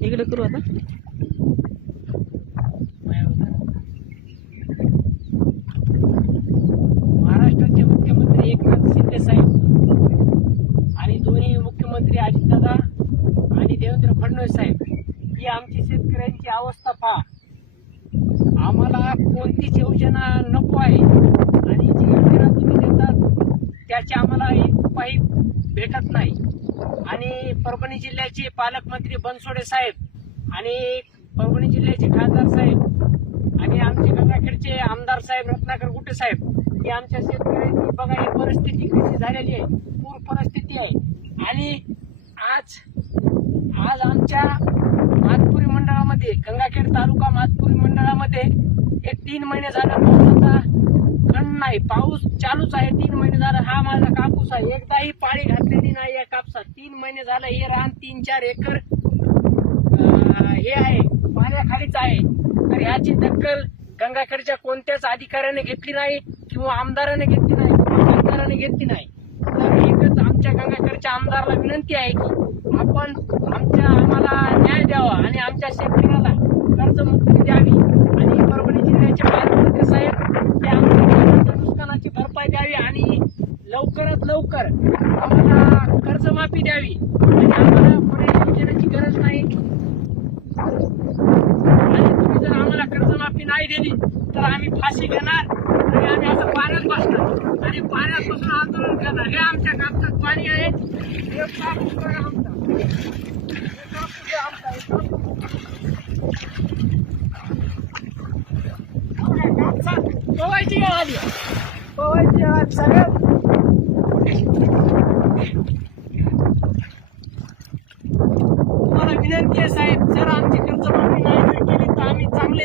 इकडे करू आता. महाराष्ट्राचे मुख्यमंत्री एकनाथ शिंदे साहेब आणि दोन्ही मुख्यमंत्री अजितदादा आणि देवेंद्र फडणवीस साहेब ही आमची शेतकऱ्यांची अवस्था पहा. आम्हाला कोणतीच योजना नको आहे आणि जी योजना तुम्ही देतात त्याची आम्हाला एक रुपयाही भेटत नाही. आणि परभणी जिल्ह्याचे पालकमंत्री बनसोडे साहेब आणि परभणी जिल्ह्याचे खासदार साहेब आणि आमचे गंगाखेडचे आमदार साहेब रत्नाकर गुटे साहेब ही आमच्या शेतकऱ्यांची बघा ही परिस्थिती कशी झालेली आहे, पूर परिस्थिती आहे. आणि आज आमच्या मातपुरी मंडळामध्ये गंगाखेड तालुका मातपुरी मंडळामध्ये एक 3 महिने झाला पावसाचा खंड नाही, पाऊस चालूच आहे. 3 महिने झाला. हा माझा कापूस आहे, एकदाही पाळी घातलेली नाही या कापसात. 3 महिने झालं हे रान 3-4 एकर हे आहे, पाण्याखालीच आहे. तर ह्याची दखल गंगाखेडच्या कोणत्याच अधिकाऱ्याने घेतली नाही किंवा आमदाराने घेतली नाही किंवा खासदाराने घेतली नाही. तर एकच आमच्या गंगाखेडच्या आमदाराला विनंती आहे की आपण आम्हाला न्याय द्यावा आणि आमच्या शेतकऱ्याला कर्जमुक्ती द्यावी आणि परभणी जिल्ह्याचे पालकमंत्री साहेब ते आमच्या नुकसानाची भरपाई द्यावी आणि लवकरात लवकर आम्हाला कर्जमाफी द्यावी आणि आम्हाला कोणत्या योजनेची गरज नाही. आणि तुम्ही जर आम्हाला कर्जमाफी नाही दिली तर आम्ही फाशी घेणार आणि आम्ही आता पाण्यात बसणार आणि पाण्यात बसून आंदोलन करणार. हे आमच्या कापसात पाणी आहे, हे कापूस बघा आमचा, हे कापूस आहे आमचा, हे कापूस पोवायची वेळ आली, पोवायची वेळ आली साहेब. तुम्हाला विनंती आहे साहेब, जर आमची कर्जमाफी नाही केली तर आम्ही चांगले